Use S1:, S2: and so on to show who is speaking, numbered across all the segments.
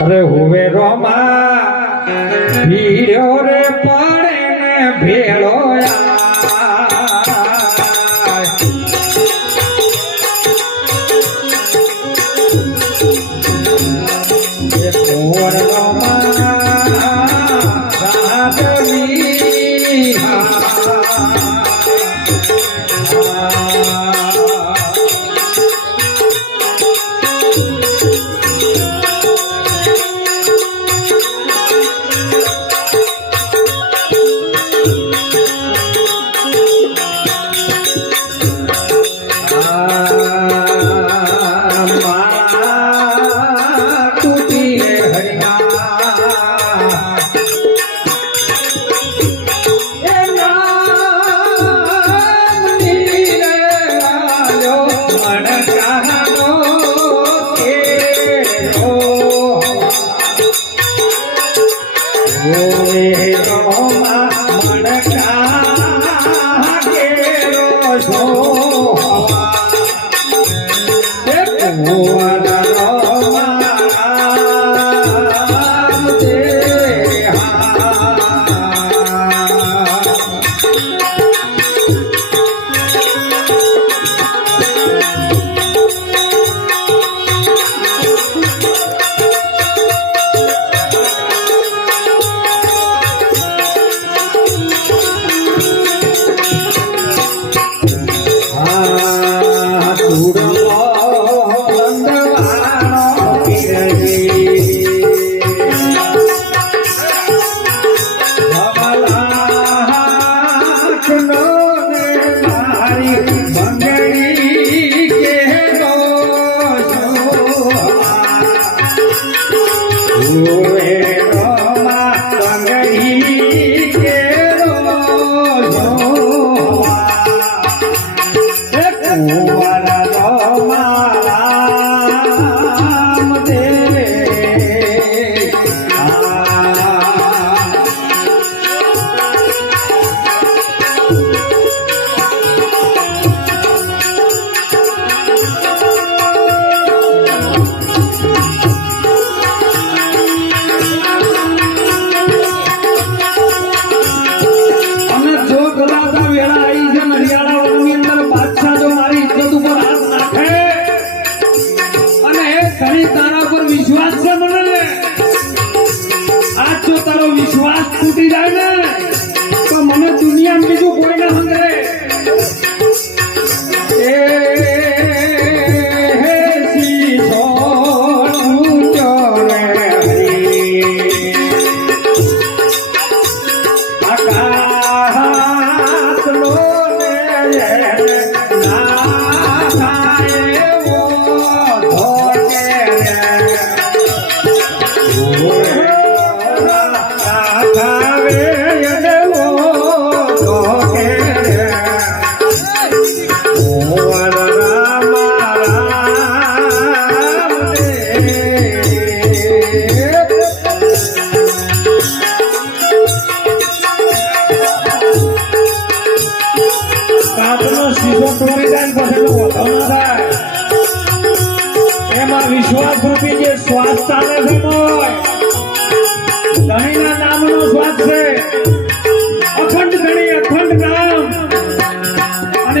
S1: અરે હુવે રોમા ભીડ્યો રે પડે ને ભેળો Oh,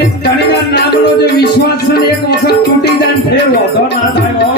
S1: અને તણીના નામનો જે વિશ્વાસ છે એક વખત તૂટી જાય ફેર વધો ના થાય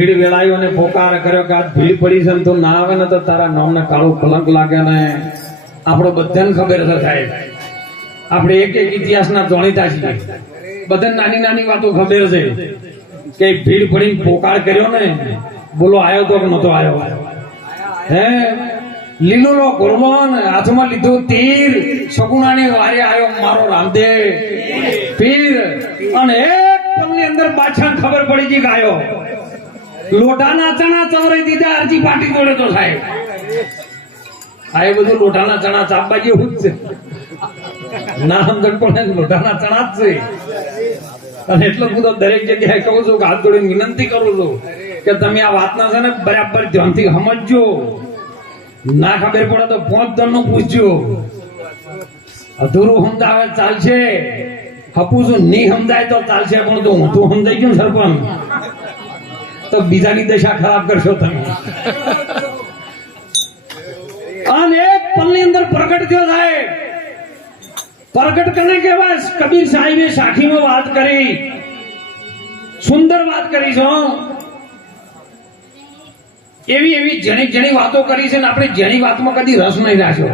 S1: ભીડ વેળાયો ને પોકાર કર્યો કે આ ભીડ પડી છે તું ના આવે ને તો તારા નામને કાળું કલંક લાગે ને આપણો બધાને ખબર છે સાહેબ. આપણે એક એક ઇતિહાસના જાણીતા છીએ. બધા નાની નાની વાતો ખબર છે કે ભીડ પડીને પોકાર કર્યો ને, બોલો આયો તો કે નતો આયો? હે? લીલુલો ગુરલોન હાથમાં લીધું તીર સગુણાની વારે આવ્યો મારો રામદેવ. પીર. અને એક પલની અંદર પાછા ખબર પડી ગઈ આયો. લોટાના ચણા ચવરાઈ દીધા, અરજી પાટી જોડે તો સાહેબ. સાહેબ, બધું લોટાના ચણા ચાપવા જેવું જ છે. ના સમજણ પડે લોટાના ચણા જ છે. અને એટલો બધો દરેક જગ્યાએ કહું છું કે હાથ જોડીને વિનંતી કરું છું કે તમે આ વાતના છે ને બરાબર ધ્યાનથી સમજજો. ના ખબર પડે તો પાંચ જણનું પૂછજો. અધૂરું સમજાવે, ચાલશે. હપુસું નહીં સમજાય તો ચાલશે, પણ તો હું તું સમજાઈ ગયું સરપંચ. તો બીજાની દશા ખરાબ કરશો તમે. અને પલની અંદર પ્રગટ થયો સાહેબ. પ્રગટ કરને કહેવાય? કબીર સાહેબે સાખીમાં વાત કરી. સુંદર વાત કરી છો. એવી એવી જેણી જેણી વાતો કરી છે ને આપણે જણી વાતમાં કદી રસ નહીં રાખ્યો.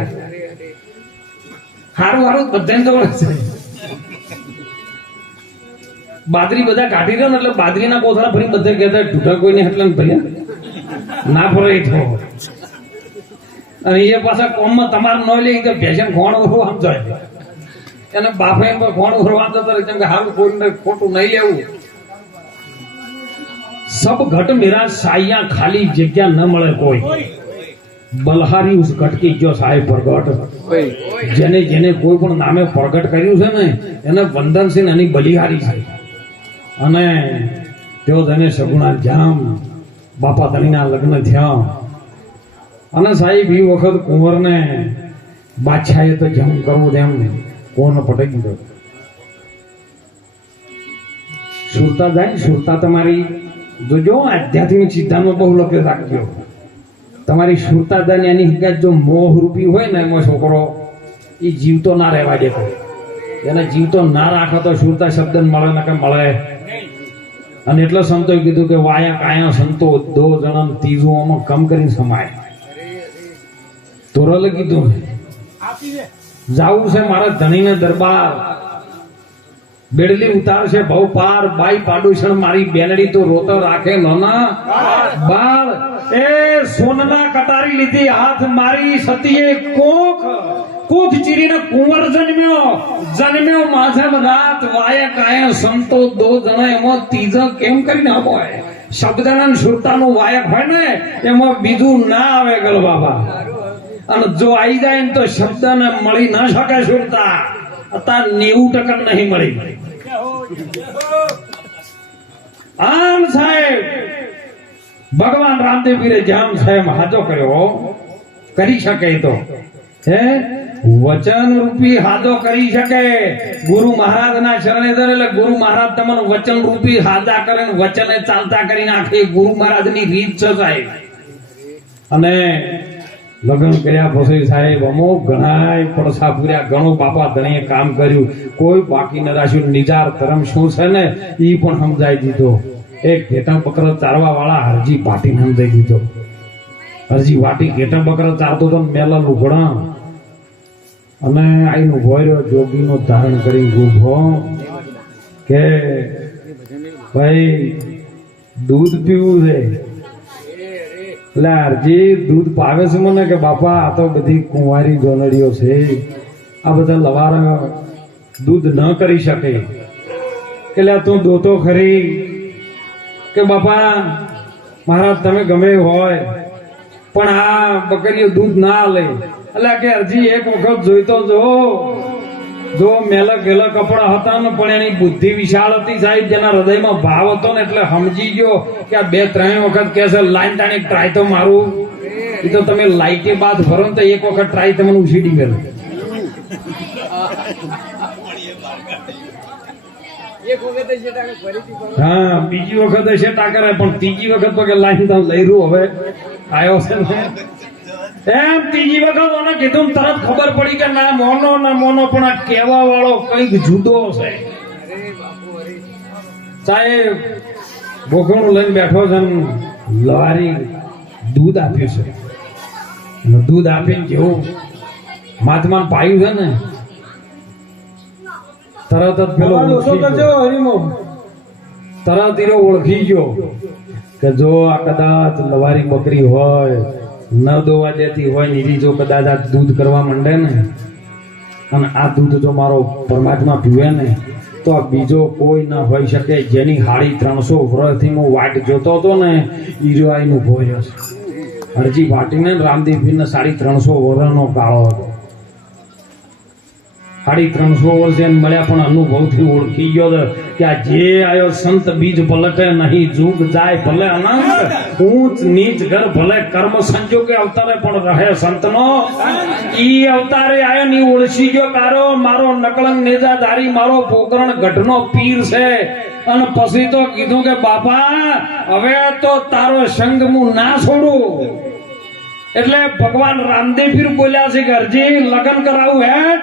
S1: સારું સારું બધાને તો છે. બાદરી બધા કાઢી રહ્યો ને એટલે બાદરીના કોથળા ફરી બધા કહેતા ઢૂઢા કોઈને એટલે ભર્યા? ના ફરે અને એ પાછા કોમમાં તમારે ન લે કે ભેસન ખોણ ઉભું આમ જાય એને બાપે એમ ખોણ ઉભરવા જતો રહે કેમ કે હારું કોઈને ખોટું નહીં લેવું. સબ ઘટ મેરા સાયા ખાલી જગ્યા ન મળે કોઈ. બલહારી ઉસ ઘટકી જો સાહેબ પ્રગટ. જેને જેને કોઈ પણ નામે પ્રગટ કર્યું છે ને એને વંદન છે ને એની બલિહારી છે. અને તેઓ તેને સગુણા જામ, બાપા ધણીના લગ્ન થયા. અને સાહેબ એ વખત કુંવરને બાદશાહે તો જેમ કરવું તેમ કોણ પટકી ગયો? સુરતા જાય સુરતા તમારી જોજો આધ્યાત્મિક સિદ્ધાંતમાં બહુ લખે રાખજો. તમારી સુરતા દાન એની હકીકત જો મોહ રૂપી હોય ને એમાં છોકરો એ જીવતો ના રહેવા દેતો. એને જીવતો ના રાખો તો સુરતા શબ્દ મળે ને કે મળે. અને એટલે સંતોએ કીધું કે વાયા કાયા સંતો દો જણમ ત્રીજું આમાં કમ કરીને સમાય. તોરલે કીધું. જાવું છે મારા ધણીને દરબાર. બેડલી ઉતારશે ભવ પાર, બાઈ પાડુષણ મારી બેનડી તો રોતો રાખે નોના. બાળ, એ સોનના કટારી લીધી, હાથ મારી સતીએ કોખ. કોખ ચીરીને કુંવર જન્મ્યો. જન્મ્યો માધવ રાત વાય કાય સંતો દો જણા એમાં ત્રીજો કેમ કરીને હોય? શબ્દના સુરતાનું વાયક હોય ને, એમાં બીજું ના આવે ગલ બાબા. અને જો આવી જાય ને તો શબ્દને મળી ના શકે સુરતા અત્યારે નેવું ટકા નહીં મળી. આમ સાહેબ, ભગવાન રામદેવ પીરે જામ સાહેબ હાજો કર્યો કરી શકે તો. વચન રૂપી હાદો કરી શકે. ગુરુ મહારાજ ના શરણે દર એટલે ગુરુ મહારાજ તમને વચન રૂપી હાદા કરે વચને ચાલતા કરી નાખે. ગુરુ મહારાજની રીત છે સાહેબ. અને લગ્ન કર્યા પછી સાહેબ અમુક ઘણા પડસા પૂર્યા. ઘણું બાપા ધણીએ કામ કર્યું. કોઈ બાકી ન રાખ્યું. નિજાર ધર્મ શું છે ને? એ પણ સમજાઈ દીધો. એક ઘેટા બકરો ચારવા વાળા હરજી પાટી સમજાઈ દીધો. હરજી વાટી ઘેટા બકરો ચારતો તો મેલા લુગડા. અને આઈનો ભોયરો જોગીનો ધારણ કરી ઊભો. કે ભાઈ, દૂધ પીવું છે? એટલે અરજી દૂધ પાવે છે મને કે બાપા, આ તો બધી કુંવારી ગોનડીઓ છે. આ બધા લવારા દૂધ ન કરી શકે. એટલે તું દોતો ખરી. કે બાપા, મહારાજ, તમે ગમે હોય, પણ આ બકરીઓ દૂધ ના લે. એટલે કે અરજી એક વખત જોઈતો જો. જો મેલક ગેલા કપડા હતા ને પણ એની બુદ્ધિ વિશાળ હતી સાહેબ. જેના હૃદયમાં ભાવ હતો ને એટલે સમજી ગયો કે આ બે ત્રણ વખત કે છે લાઈન તાણી ટ્રાય તો મારું. એ તો તમે લાઈટે બાદ ભરો ને તો એક વખત ટ્રાય તમને ઉછીડી મેળો હા બીજી વખત હશે ટાકર પણ ત્રીજી વખત તો કે લાઈન લઈ રહ્યું હવે. આવ્યો છે ને. એમ ત્રીજી વખત મને કીધું તરત ખબર પડી કે ના મોનો ના મોનો પણ આ કહેવા વાળો કંઈક જુદો છે. સાહેબ ભોગણું લઈને બેઠો છે લારી દૂધ આપ્યું છે. દૂધ આપીને જેવું માથમાં પાયું છે ને? તરત જ પેલો તરત ઓળખી ગયો કે જો આ કદાચ લવારી બકરી હોય ન દોવા દેતી હોય ને જો કદાચ આ દૂધ કરવા માંડે ને, અને આ દૂધ જો મારો પરમાત્મા પીવે ને, તો આ બીજો કોઈ ન હોઈ શકે. જેની હાડી ત્રણસો વર્ષથી હું વાટ જોતો હતો ને ઈજો આઈને ઊભો રહ્યો છે. હરજી વાટીને રામદેવપીરને સાડી ત્રણસો વર્ષનો ગાળો હતો. સાડી ત્રણસો વર્ષે મળ્યા, પણ અનુભવથી ઓળખી ગયો કે આ જે આયો સંત બીજ પલટે નહીં, જુગ જાય ભલે અનંત ઊંચ નીચ ઘર ભલે કર્મ સંજોગે અવતારે પણ રહે સંતનો. ઈ અવતારે આયો ની ઓળખી ગયો કારો, મારો નકળંગ નેજાધારી, મારો પોકરણ ગઢનો પીર છે. અને પછી તો કીધું કે, બાપા, હવે તો તારો સંગ હું ના છોડું. એટલે ભગવાન રામદેવ બોલ્યા છે કે, અરજી લગ્ન કરાવું હે?